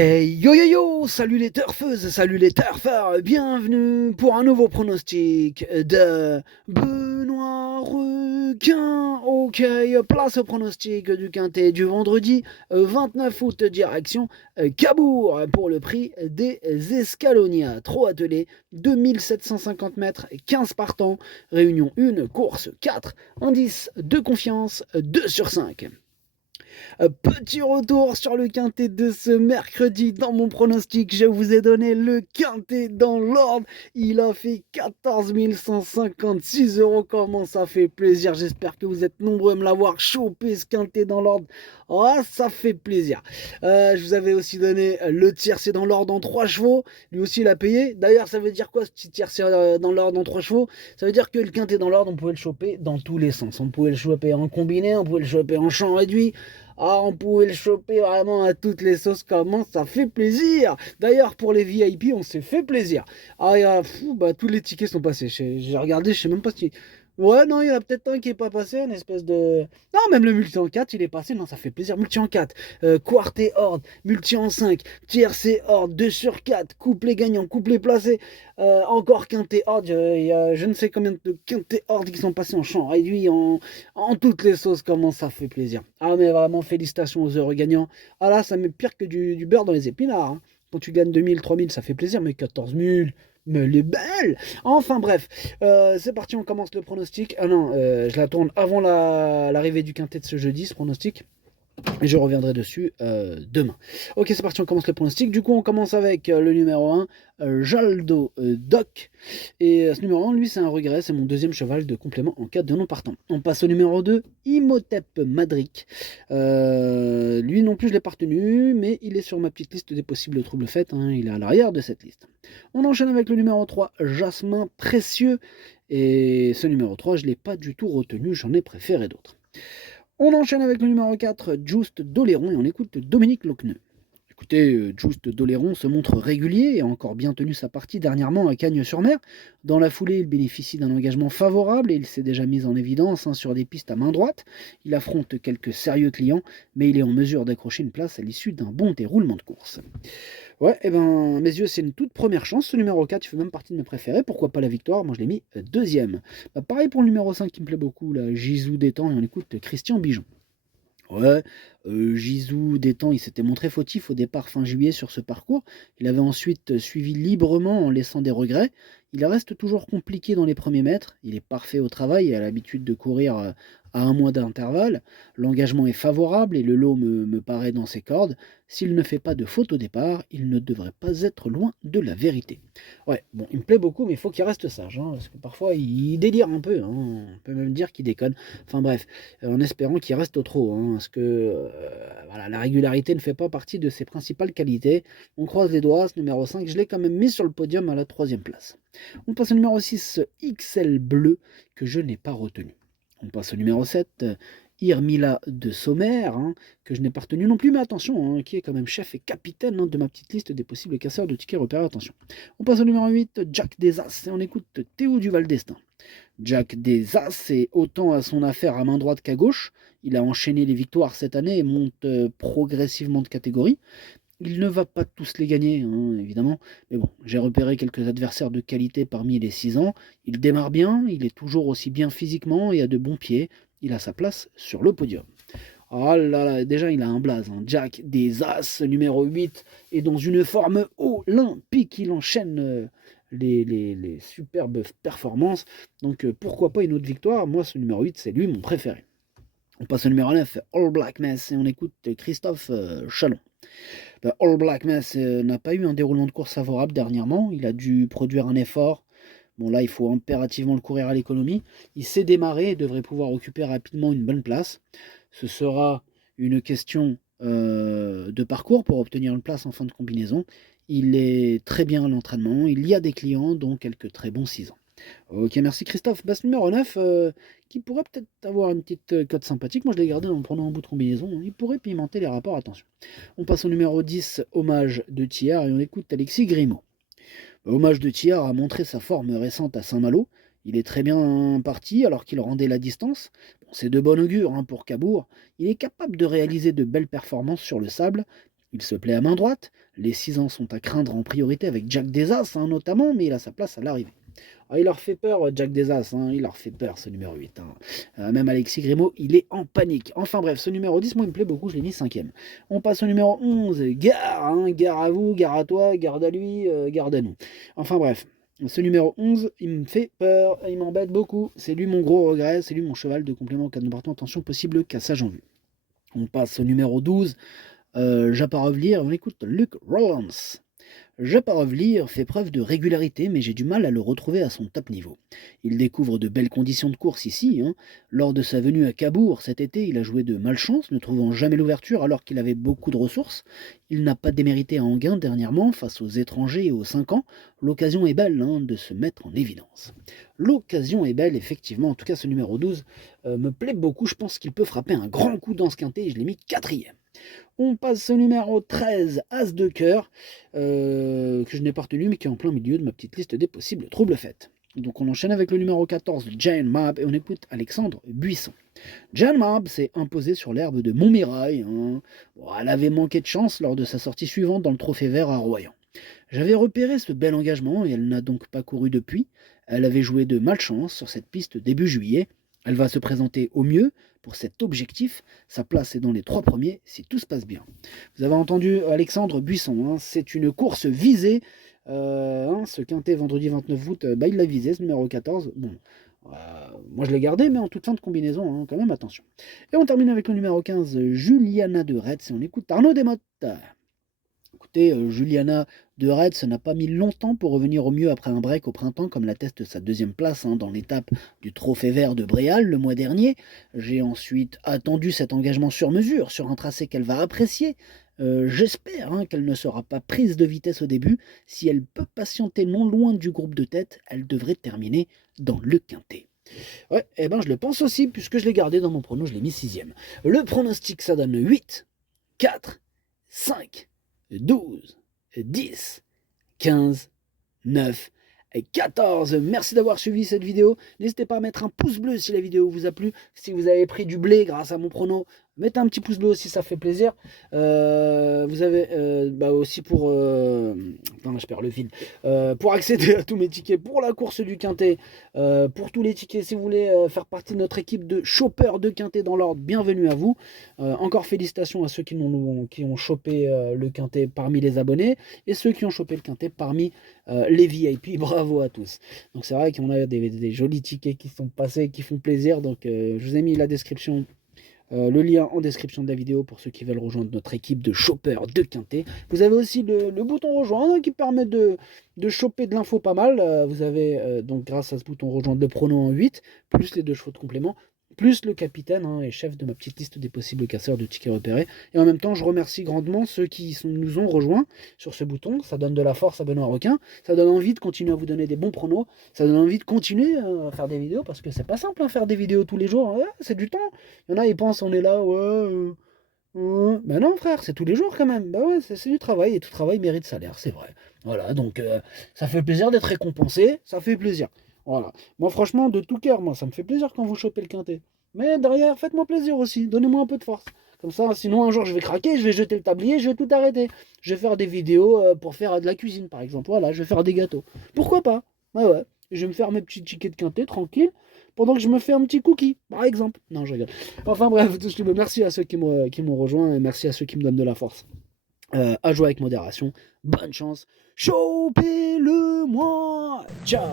Hey yo yo yo, salut les turfeuses, salut les turfeurs, bienvenue pour un nouveau pronostic de Benoît Requin. Ok, place au pronostic du quintet du vendredi 29 août, direction Cabourg pour le prix des Escalonias. Trop attelé, 2750 mètres, 15 partants, réunion 1, course 4, indice de confiance 2 sur 5. Petit retour sur le quintet de ce mercredi. Dans mon pronostic, je vous ai donné le quintet dans l'ordre. Il a fait 14 156 euros. Comment ça fait plaisir. J'espère que vous êtes nombreux à me l'avoir chopé, ce quintet dans l'ordre. Ah, ça fait plaisir. Je vous avais aussi donné le tiercé dans l'ordre en 3 chevaux. Lui aussi, il a payé. D'ailleurs, ça veut dire quoi, ce petit tiercé dans l'ordre en 3 chevaux? Ça veut dire que le quintet dans l'ordre, on pouvait le choper dans tous les sens. On pouvait le choper en combiné, on pouvait le choper en champ réduit. Ah, on pouvait le choper vraiment à toutes les sauces, comment ça fait plaisir. D'ailleurs, pour les VIP, on s'est fait plaisir. Ah, tous les tickets sont passés. J'ai regardé, je sais même pas si... Ouais, non, il y en a peut-être un qui est pas passé, une espèce de... Non, même le multi en 4, il est passé, non, ça fait plaisir. Multi en 4, quarté horde, multi en 5, tiercé horde, 2 sur 4, couplet gagnant, couplet placé, encore quintet horde, il y a je ne sais combien de quintet horde qui sont passés en champ réduit, en toutes les sauces, comment ça fait plaisir. Ah, mais vraiment, félicitations aux heureux gagnants. Ah là, ça met pire que du beurre dans les épinards, hein. Quand tu gagnes 2000, 3000, ça fait plaisir, mais 14 000, mais les belles. Enfin bref, c'est parti, on commence le pronostic. Ah non, je la tourne avant l'arrivée du quintet de ce jeudi, ce pronostic. Et je reviendrai dessus demain. Ok, c'est parti, on commence le pronostic. Du coup, on commence avec le numéro 1, Jaldo Doc. Et ce numéro 1, lui, c'est un regret. C'est mon deuxième cheval de complément en cas de non partant. On passe au numéro 2, Imhotep Madric. Lui non plus, je l'ai pas retenu, mais il est sur ma petite liste des possibles troubles faits, hein. Il est à l'arrière de cette liste. On enchaîne avec le numéro 3, Jasmin Précieux. Et ce numéro 3, je ne l'ai pas du tout retenu, j'en ai préféré d'autres. On enchaîne avec le numéro 4, Just Doléron, et on écoute Dominique Locneux. Écoutez, Just Doléron se montre régulier et a encore bien tenu sa partie dernièrement à Cagnes-sur-Mer. Dans la foulée, il bénéficie d'un engagement favorable et il s'est déjà mis en évidence, hein, sur des pistes à main droite. Il affronte quelques sérieux clients, mais il est en mesure d'accrocher une place à l'issue d'un bon déroulement de course. Ouais, et ben, à mes yeux, c'est une toute première chance. Ce numéro 4, il fait même partie de mes préférés. Pourquoi pas la victoire? Moi, je l'ai mis deuxième. Bah, pareil pour le numéro 5 qui me plaît beaucoup, là, Gisou Détend, et on écoute Christian Bijon. Ouais, Gisou Détend, il s'était montré fautif au départ fin juillet sur ce parcours. Il avait ensuite suivi librement en laissant des regrets. Il reste toujours compliqué dans les premiers mètres. Il est parfait au travail et a l'habitude de courir à un mois d'intervalle. L'engagement est favorable et le lot me paraît dans ses cordes. S'il ne fait pas de faute au départ, il ne devrait pas être loin de la vérité. Ouais, bon, il me plaît beaucoup, mais il faut qu'il reste sage, hein, parce que parfois il délire un peu, hein. On peut même dire qu'il déconne. Enfin bref, en espérant qu'il reste au trot, hein, parce que voilà, la régularité ne fait pas partie de ses principales qualités. On croise les doigts, ce numéro 5, je l'ai quand même mis sur le podium à la troisième place. On passe au numéro 6, XL Bleu, que je n'ai pas retenu. On passe au numéro 7, Irmila de Sommer, hein, que je n'ai pas retenu non plus, mais attention, hein, qui est quand même chef et capitaine, hein, de ma petite liste des possibles casseurs de tickets repérés, attention. On passe au numéro 8, Jack Desas, et on écoute Théo Duval d'Estaing. Jack Desas, c'est autant à son affaire à main droite qu'à gauche. Il a enchaîné les victoires cette année et monte progressivement de catégorie. Il ne va pas tous les gagner, hein, évidemment. Mais bon, j'ai repéré quelques adversaires de qualité parmi les 6 ans. Il démarre bien, il est toujours aussi bien physiquement et a de bons pieds. Il a sa place sur le podium. Oh là là, déjà il a un blaze, hein. Jack des As, numéro 8, est dans une forme olympique. Il enchaîne les superbes performances. Donc pourquoi pas une autre victoire? Moi, ce numéro 8, c'est lui mon préféré. On passe au numéro 9, All Black Mess, et on écoute Christophe Chalon. All Black Mess n'a pas eu un déroulement de course favorable dernièrement. Il a dû produire un effort. Bon, là, il faut impérativement le courir à l'économie. Il s'est démarré et devrait pouvoir occuper rapidement une bonne place. Ce sera une question de parcours pour obtenir une place en fin de combinaison. Il est très bien à l'entraînement. Il y a des clients, dont quelques très bons 6 ans. Ok, merci Christophe. Bah, ce numéro 9, qui pourrait peut-être avoir une petite cote sympathique. Moi, je l'ai gardé en le prenant en bout de combinaison. Il pourrait pimenter les rapports, attention. On passe au numéro 10, Hommage de Thiers, et on écoute Alexis Grimaud. Hommage de Thiers a montré sa forme récente à Saint-Malo. Il est très bien parti alors qu'il rendait la distance. Bon, c'est de bon augure, hein, pour Cabourg. Il est capable de réaliser de belles performances sur le sable. Il se plaît à main droite. Les 6 ans sont à craindre en priorité avec Jack des As, hein, notamment, mais il a sa place à l'arrivée. Ah, il leur fait peur, Jack des As, hein, il leur fait peur ce numéro 8. Hein. Même Alexis Grimaud, il est en panique. Enfin bref, ce numéro 10, moi il me plaît beaucoup, je l'ai mis 5e. On passe au numéro 11, gare, hein, gare à vous, gare à toi, garde à lui, garde à nous. Enfin bref, ce numéro 11, il me fait peur, il m'embête beaucoup. C'est lui mon gros regret, c'est lui mon cheval de complément en cas de nous partons. Attention, possible cassage en vue. On passe au numéro 12, Japarovlir, on écoute Luke Rollins. Japarovlir fait preuve de régularité, mais j'ai du mal à le retrouver à son top niveau. Il découvre de belles conditions de course ici. Hein. Lors de sa venue à Cabourg cet été, il a joué de malchance, ne trouvant jamais l'ouverture alors qu'il avait beaucoup de ressources. Il n'a pas démérité à Enghien dernièrement face aux étrangers et aux 5 ans. L'occasion est belle de se mettre en évidence. L'occasion est belle, effectivement. En tout cas, ce numéro 12 me plaît beaucoup. Je pense qu'il peut frapper un grand coup dans ce quintet et je l'ai mis 4e. On passe au numéro 13, As de cœur, que je n'ai pas retenu, mais qui est en plein milieu de ma petite liste des possibles troubles faites. Donc on enchaîne avec le numéro 14, Jane Mab, et on écoute Alexandre Buisson. Jane Mab s'est imposée sur l'herbe de Montmirail. Hein. Bon, elle avait manqué de chance lors de sa sortie suivante dans le Trophée Vert à Royan. J'avais repéré ce bel engagement et elle n'a donc pas couru depuis. Elle avait joué de malchance sur cette piste début juillet. Elle va se présenter au mieux pour cet objectif. Sa place est dans les 3 premiers si tout se passe bien. Vous avez entendu Alexandre Buisson, hein, c'est une course visée. Ce quintet vendredi 29 août, il l'a visé, ce numéro 14. Bon, moi je l'ai gardé, mais en toute fin de combinaison, hein, quand même, attention. Et on termine avec le numéro 15, Juliana de Retz, et on écoute Arnaud Desmottes. Écoutez, Juliana de Retz n'a pas mis longtemps pour revenir au mieux après un break au printemps, comme l'atteste sa 2e place dans l'étape du Trophée Vert de Bréal le mois dernier. J'ai ensuite attendu cet engagement sur mesure, sur un tracé qu'elle va apprécier. J'espère qu'elle ne sera pas prise de vitesse au début. Si elle peut patienter non loin du groupe de tête, elle devrait terminer dans le quintet. Ouais, je le pense aussi, puisque je l'ai gardé dans mon prono, je l'ai mis 6e. Le pronostic, ça donne 8, 4, 5, 12, 10, 15, 9 et 14. Merci d'avoir suivi cette vidéo. N'hésitez pas à mettre un pouce bleu si la vidéo vous a plu. Si vous avez pris du blé grâce à mon prono, mettez un petit pouce bleu aussi, ça fait plaisir. Vous avez aussi pour... je perds le fil. Pour accéder à tous mes tickets pour la course du Quintet, pour tous les tickets, si vous voulez faire partie de notre équipe de choppeurs de Quintet dans l'ordre, bienvenue à vous. Encore félicitations à ceux qui ont chopé le Quintet parmi les abonnés et ceux qui ont chopé le Quintet parmi les VIP. Bravo à tous. Donc c'est vrai qu'on a des jolis tickets qui sont passés, qui font plaisir. Donc je vous ai mis la description. Le lien en description de la vidéo pour ceux qui veulent rejoindre notre équipe de choppeurs de Quintet. Vous avez aussi le bouton rejoindre qui permet de choper de l'info pas mal. Vous avez donc grâce à ce bouton rejoindre le prono en 8, plus les 2 chevaux de complément, plus le capitaine et chef de ma petite liste des possibles casseurs de tickets repérés. Et en même temps, je remercie grandement ceux qui nous ont rejoints sur ce bouton. Ça donne de la force à Benoît Requin. Ça donne envie de continuer à vous donner des bons pronos. Ça donne envie de continuer à faire des vidéos parce que c'est pas simple faire des vidéos tous les jours. Ouais, c'est du temps. Il y en a, ils pensent on est là, ben non frère, c'est tous les jours quand même. Bah ouais, c'est du travail et tout travail mérite salaire, c'est vrai. Voilà, donc ça fait plaisir d'être récompensé, ça fait plaisir. Voilà. Moi, franchement, de tout cœur, ça me fait plaisir quand vous chopez le quintet. Mais derrière, faites-moi plaisir aussi. Donnez-moi un peu de force. Comme ça, sinon, un jour, je vais craquer, je vais jeter le tablier, je vais tout arrêter. Je vais faire des vidéos pour faire de la cuisine, par exemple. Voilà, je vais faire des gâteaux. Pourquoi pas? Ouais. Je vais me faire mes petits tickets de quintet, tranquille, pendant que je me fais un petit cookie, par exemple. Non, je rigole. Enfin bref, merci à ceux qui m'ont rejoint et merci à ceux qui me donnent de la force. À jouer avec modération. Bonne chance. Chopez-le-moi. Ciao.